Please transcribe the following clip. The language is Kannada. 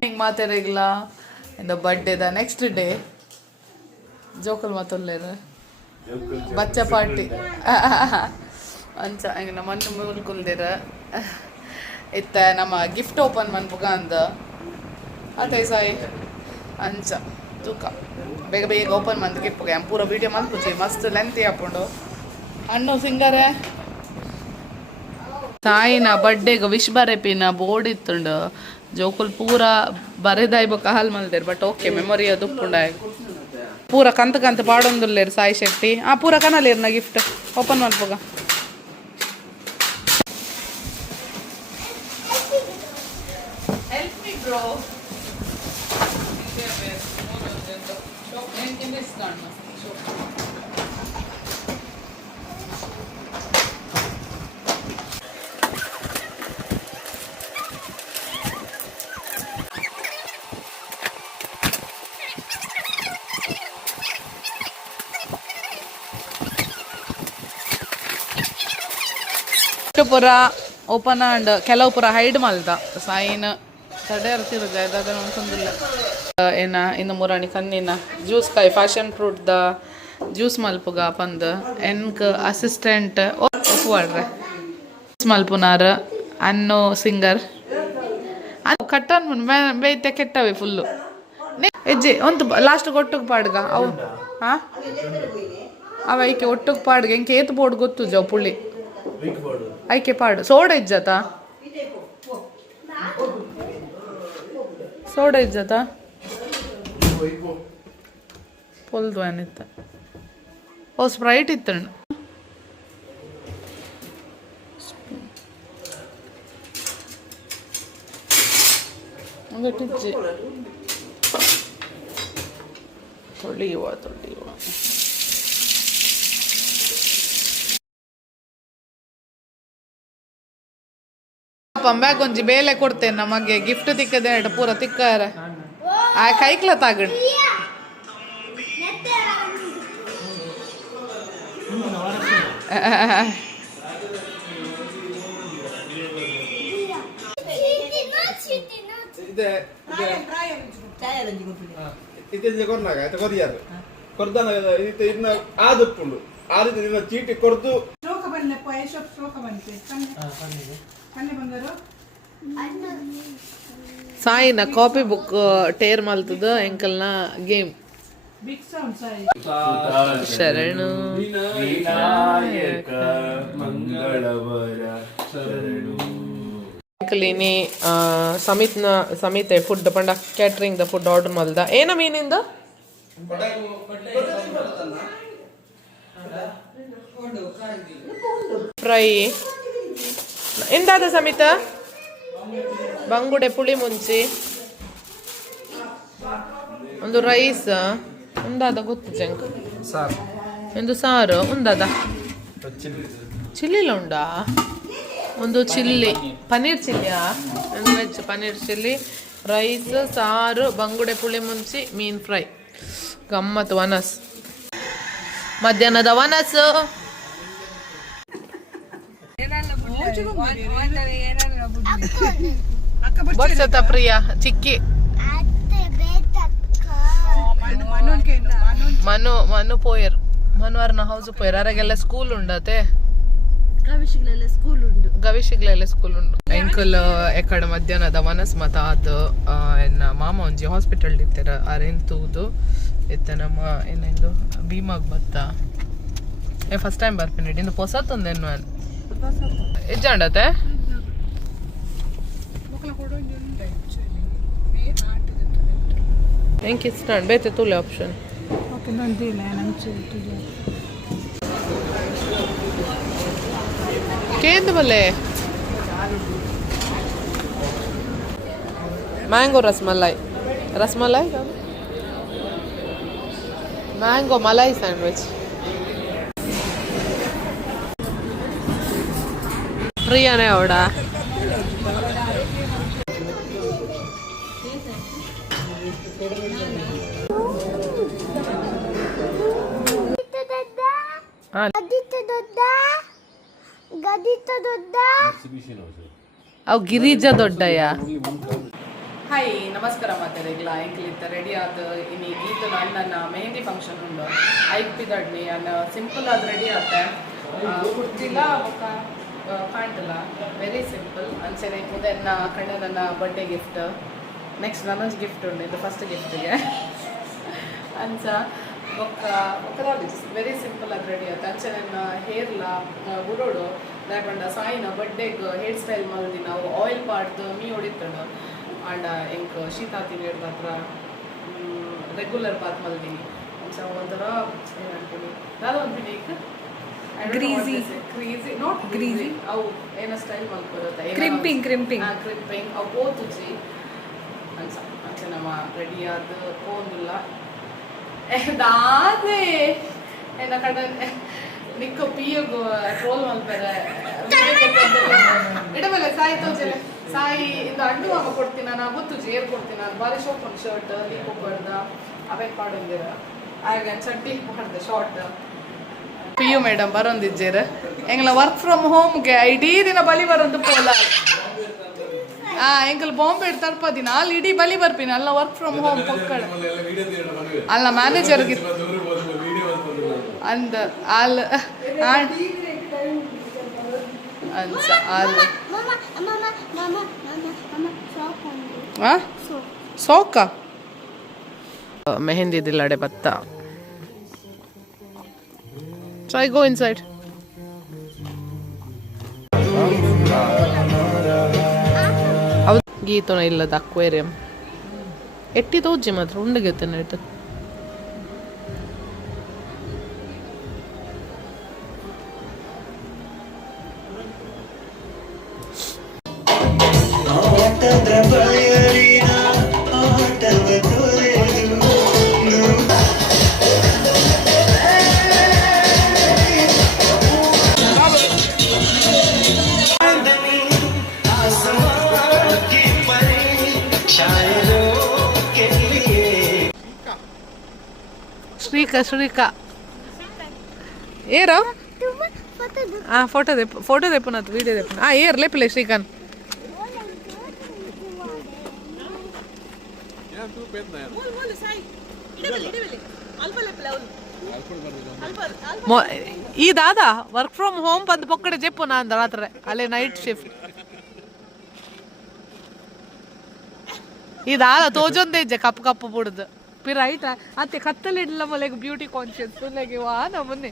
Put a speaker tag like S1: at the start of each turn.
S1: ಹಿಂಗೆ ಮಾತಾಡಿಲ್ಲ ಇಂದ ದ ನೆಕ್ಸ್ಟ್ ಡೇ ಜೋಕಲ್ ಮಾತೊಲ್ಲೇರು ಬಚ್ಚ ಪಾರ್ಟಿ ಅಂಚ ಹಿಂಗೆ ನಮ್ಮ ಅಣ್ಣ ಮುಲ್ಕುಲ್ದಿರ ಇತ್ತ ನಮ್ಮ ಗಿಫ್ಟ್ ಓಪನ್ ಮನ್ಪುಗ ಅಂದ. ಅತೈ ಸಾಯಿ ಅಂಚ ತೂಕ. ಬೇಗ ಬೇಗ ಓಪನ್ ಮಂತ್ ಕಿಪ್ಪ ಪೂರ ವಿಡಿಯೋ ಮಲ್ಪುಜಿ ಮಸ್ತ್ ಲೆಂತಿ ಹಾಕೊಂಡು ಅಣ್ಣು ಸಿಂಗರೇ. ತಾಯಿನ ಬರ್ಡೇಗೆ ವಿಶ್ ಬರೆಪಿನ ಬೋರ್ಡ್ ಇತ್ತುಂಡು. ಜೋಕುಲ್ ಪೂರ ಬರೆದಾಯ್ ಬೊಕ ಹಾಲ್ ಮಲ್ದೇರ್ ಬಟ್ ಓಕೆ ಮೆಮೊರಿ ಅದು ಪುಂಡಾಯ್ ಪೂರ ಕಂತ ಕಂತ ಪಾಡೊಂದುಲ್ಲೇರ್ ಸಾಯಿ ಶೆಟ್ಟಿ. ಆ, ಪೂರ ಕನಲೇರು ನಾ ಗಿಫ್ಟ್ ಓಪನ್ ಮಲ್ಪುಗ ಹೆಲ್ಪ್ ಬ್ರೋ ಪುರ ಓಪನ್ ಅಂಡ್ ಕೆಲವು ಪುರ ಹೈಡ್ ಮಲ್ದ ಸೈನ್ ತಡೆ ಅರ್ತಿರುದ, ಯಾವುದಾದ್ರೂ ಅನ್ಕೊಂಡಿಲ್ಲ. ಏನ, ಇನ್ನು ಮೂರಾಣಿ ಕನ್ನಿನ ಜ್ಯೂಸ್ ಕಾಯಿ ಫ್ಯಾಷನ್ ಫ್ರೂಟ್ ದ ಜ್ಯೂಸ್ ಮಲ್ಪುಗ ಪಂದ್ ಎನ್ಕ್ ಅಸಿಸ್ಟೆಂಟ್ ಒಪ್ಪುವಾಡ್ರೆ ಜ್ಯೂಸ್ ಮಲ್ಪುನಾರ ಅನ್ನು ಸಿಂಗರ್ ಕಟ್ಟನ್ ಬೇಯ್ತೆ ಕೆಟ್ಟವೆ ಫುಲ್ಲು ಹೆಜ್ಜೆ, ಒಂದು ಲಾಸ್ಟ್ ಒಟ್ಟಿಗೆ ಪಾಡ್ಗ. ಅವು ಹಾ ಅವ ಐಕೆ ಒಟ್ಟಿಗೆ ಪಾಡ್ಗ, ಹೆಂಗೆ ಏತ್ ಬೋರ್ಡ್ ಗೊತ್ತು ಜೋ, ಪುಳ್ಳಿ. ಐಕೆ ಪಾಡು ಸೋಡ ಇಜ್ಜತ ಸೋಡ ಇಜ್ಜತ ಪೊಲ್ದು ಏನಿತ್ತ ಓ ಸ್ಪ್ರೈಟ್ ಇತ್ತಣ್ಣ ಗಟ್ಟಿಜ್ಜಿ ತೊಳಿಯುವ ತೊಳಿಯುವ ಪಂಬ್ಯಾಗ ಒಂಜಿ ಬೇಲೆ ಕೊಡ್ತೇನೆ ನಮಗೆ ಗಿಫ್ಟ್ ತಿಕ್ಕದೆ ಪೂರ ತಿಕ್ಕಾರ. ಆ ಕೈಕ್ಲ ತಾಗಡ್
S2: ಕೊರ್ದಾನ ಆದಪ್ಪುಂಡು. ನಿನ್ನ ಚೀಟಿ ಕೊರ್ದು
S3: ಶ್ಲೋಕ ಶ್ಲೋಕ ಬಂತೆ ಕಣ್ಣೆ ಬಂದರು
S1: ಸಾಯಿನ ಕಾಪಿ ಬುಕ್ ಟೇರ್ ಮಲ್ತದ ಎಂಕಲ್ನ ಗೇಮ್.
S3: ಸಾಯಿ.
S1: ಶರಣು.
S4: ಮಂಗಳವರ ನ
S1: ಅಂಕಲಿನಿ ಸಮಿತ್ನ ಸಮಿತೆ ಫುಡ್ ಪಂಡ ಕ್ಯಾಟ್ರಿಂಗ್ ದ ಫುಡ್ ಆರ್ಡರ್ ಮಲ್ದ ಏನ ಮೀನಿಂದ? ಫ್ರೈ. ಎಂದಾದ ಸಮಿತ? ಬಂಗುಡೆ ಪುಳಿ ಮುಂಚಿ. ಒಂದು ರೈಸ್ ಒಂದಾದ ಗೊತ್ತು ಜಂಕ್. ಒಂದು ಸಾರು ಒಂದಾದ? ಚಿಲ್ಲಿಲ ಉಂಡಾ? ಒಂದು ಚಿಲ್ಲಿ. ಪನ್ನೀರ್ ಚಿಲ್ಲಿಯಾ? ಒಂದು ವೆಜ್ ಪನ್ನೀರ್ ಚಿಲ್ಲಿ. ರೈಸ್ ಸಾರು ಬಂಗುಡೆ ಪುಳಿ ಮುಂಚಿ ಮೀನ್ ಫ್ರೈ. ಗಮ್ಮತ್ ವನಸ್. ಮಧ್ಯಾಹ್ನದ ವನಸ್. ಬರ್ಸತ ಪ್ರಿಯ ಚಿಕ್ಕಿ. ಮನು ಮನು ಪೋಯರ್. ಮನವರ್ನ ಹೌಸ್ ಪೋಯರ್. ಅರಾಗೆಲ್ಲ ಸ್ಕೂಲ್ ಉಂಡತೆ
S5: ಸ್ಕೂಲ್
S1: ಗವಿಶಿಗ್ಲೆಲ್ಲ ಸ್ಕೂಲ್ ಉಂಡು ಎಂಕಲ್ ಎಕಡ ಮಧ್ಯಾಹ್ನದ ಮನಸ್ ಮತ ಆದ ಆ, ಎನ್ನ ಮಾಮ ಒಂಜಿ ಹಾಸ್ಪಿಟಲ್ ಇತ್ತರ ಅರೇನ್ ತೂದು. ಇತ್ತ ನಮ್ಮ ಏನೆಂದು ಭೀಮಾಗ್ ಬತ್ತ. ಏ ಫಸ್ಟ್ ಟೈಮ್ ಬರ್ತೀನಿ. ಇಂದು ಹೊಸತ್ತೊಂದೇನು ಇಜ್ಜಾಂಡತೆ ಯು ಇಷ್ಟ ಬೇತೆ ತೂಲೆ ಆಪ್ಷನ್ ಕೇಂದ್ರ ಬಲ್ಲೆ mango rasmalai rasmalai mango malai sandwich ಪ್ರಿಯಾನೇ ಅವಡ.
S5: ದೊಡ್ಡ
S1: ಅವು ಗಿರಿಜಾ ದೊಡ್ಡಯ್ಯ. ಹಾಯ್ ನಮಸ್ಕಾರ ಮಾತಾಡಿಲ್ಲ ಎಂಕ್ಲಿತ್ತ ರೆಡಿ ಆದ ಇನಿ ಗೀತು ಅಣ್ಣನ ಮೆಹಂದಿ ಫಂಕ್ಷನ್ ಉಂಡು. ಐಪಿದಡ್ನಿ ಅನ್ನ ಸಿಂಪಲ್ ಆದ ರೆಡಿ ಆತ. ಕುರ್ತಿಲ್ಲ ಪ್ಯಾಂಟಲ್ಲ ವೆರಿ ಸಿಂಪಲ್ ಅಂಚೆನೆ ಇದನ್ನು ಕಣ್ಣ ನನ್ನ ಬರ್ಡೇ ಗಿಫ್ಟ್ ನೆಕ್ಸ್ಟ್ ನನ್ನ ಗಿಫ್ಟ್ ಉಂಡು ಇದು ಫಸ್ಟ್ ಗಿಫ್ಟಿಗೆ ಅಂಚ, ಬೊಕ್ಕ ಬೊಕ್ಕದಾಗಿ ವೆರಿ ಸಿಂಪಲ್ ಆಗಿ ರೆಡಿ ಆಯ್ತು. ಅಂಚೆ ನನ್ನ ಹೇರ್ಲ ಉಡೋಡು ದಾಕೊಂಡ ಸಾಯಿನ ಬರ್ಡೇಗ್ ಹೇರ್ ಸ್ಟೈಲ್ ಮಲ್ದಿ ನಾವು ಆಯಿಲ್ ಪಾಡ್ದು ಮೀ ಹೊಡಿತಂಡು ಆಂಡ ಎಂಕ್ ಶೀತಾ ನೀಡ್ದ ಹತ್ರ ರೆಗ್ಯುಲರ್ ಪಾತ್ ಮಲ್ದಿನಿ. ಅಂಚ ಒಂಥರ ಏನಂತೀನಿ ನಾನು ಒಂದು ಪಿನೀಕ್ ಗ್ರೀಸಿ ಗ್ರೀಸಿ ನಾಟ್ ಗ್ರೀಸಿ ಅವು ಏನೋ ಸ್ಟೈಲ್ ಮಲ್ಕೊರುತ್ತೆ ಕ್ರಿಂಪಿಂಗ್ ಕ್ರಿಂಪಿಂಗ್ ಕ್ರಿಂಪಿಂಗ್ ಅವು ಪೋತುಜಿ ಅಂಚ ಅಂಚೆ ನಮ್ಮ ರೆಡಿ ಆದ ಪೋಂದುಲ್ಲ ದಾದೆ ಏನ ಕಡೆ ನಿಕ್ಕ ಪಿಯಗು ಟ್ರೋಲ್ ಮಲ್ಪೆರೆ ಇಡಮೇಲೆ ಸಾಯಿ ತೋಜಲೆ ಸಾಯಿ ಇದು ಅಂಡು ಅಮ್ಮ ಕೊಡ್ತೀನಿ ನಾನು ಗೊತ್ತು ಏರ್ ಕೊಡ್ತೀನಿ. ನಾನು ಬಾರಿ ಶೋಪ್ ಒಂದು ಶರ್ಟ್ ಲೀಪ್ ಬರ್ದ ಅವೇ ಪಾಡಂದಿರ ಆಗ ಚಡ್ಡಿ ಮಾಡ್ದೆ ಶಾರ್ಟ್ ಪಿ ಯು ಮೇಡಮ್ ಬರೊಂದಿದ್ದೇರೆ? ಎಂಗ್ಲ ವರ್ಕ್ ಫ್ರಮ್ ಹೋಮ್ಗೆ ಇಡೀ ದಿನ ಬಲಿ ಬರೋದು ಪೋಲ. ಆ ಎಂಕಲ್ ಬಾಂಬೆ ತರ್ಪದಿನ ಅಲ್ಲಿ ಇಡೀ ಬಲಿ ಬರ್ಪಿನ, ಅಲ್ಲ ವರ್ಕ್ ಫ್ರಮ್ ಹೋಮ್ ಪಕ್ಕಳ ಅಲ್ಲ ಮ್ಯಾನೇಜರ್ಗೆ ಅಂದ, ಅಲ್ಲ ಸೋಕ? ಅಲ್ಲ
S5: ಮಮ್ಮ
S1: ಗೋ ಇನ್ಸೈಡ್ ಹೌದು ಗೀತನ ಇಲ್ಲದ ಅಕ್ವೇರಿಯಂ. ಎಟ್ಟಿ ತೋಜಿ ಮಾತ್ರ ಉಂಡಗೆ ನೈಟ್ ಶ್ರೀಕ ಶ್ರೀಕ ಏರ
S5: ತುಂಬ ಫೋಟೋ
S1: ಆ ಫೋಟೋ ದೆಪ್ ಫೋಟೋ ದೆಪ್ಪುನತ್ತು ವಿಡಿಯೋ ದೆಪ್ಪುನ ಆ ಏರ್ ಲೆಪ್ಪಲೆ ಶ್ರೀಕಾಂತ್ ಈ ದಾದ ವರ್ಕ್ ಫ್ರಮ್ ಹೋಮ್ ಪಂದ್ ಪೊಕ್ಕಡೆ ಜೆಪ್ಪು ನಾ ಅಂದ ರಾತ್ರಿ ಅಲ್ಲೇ ನೈಟ್ ಶಿಫ್ಟ್ ಈ ದಾದ ತೋಜೊಂದೇ ಇಜ್ಜೆ ಕಪ್ಪು ಕಪ್ಪು ಬುಡ್ದು ಪಿ ರೈಟ್ ಅತ್ತೆ ಕತ್ತಲಿಡ್ಲ ಮಲೆಗ್ ಬ್ಯೂಟಿ ಕಾನ್ಶಿಯಸ್ ತುಲೆಗೆ ವಾ ನಮ್ಮನ್ನೆ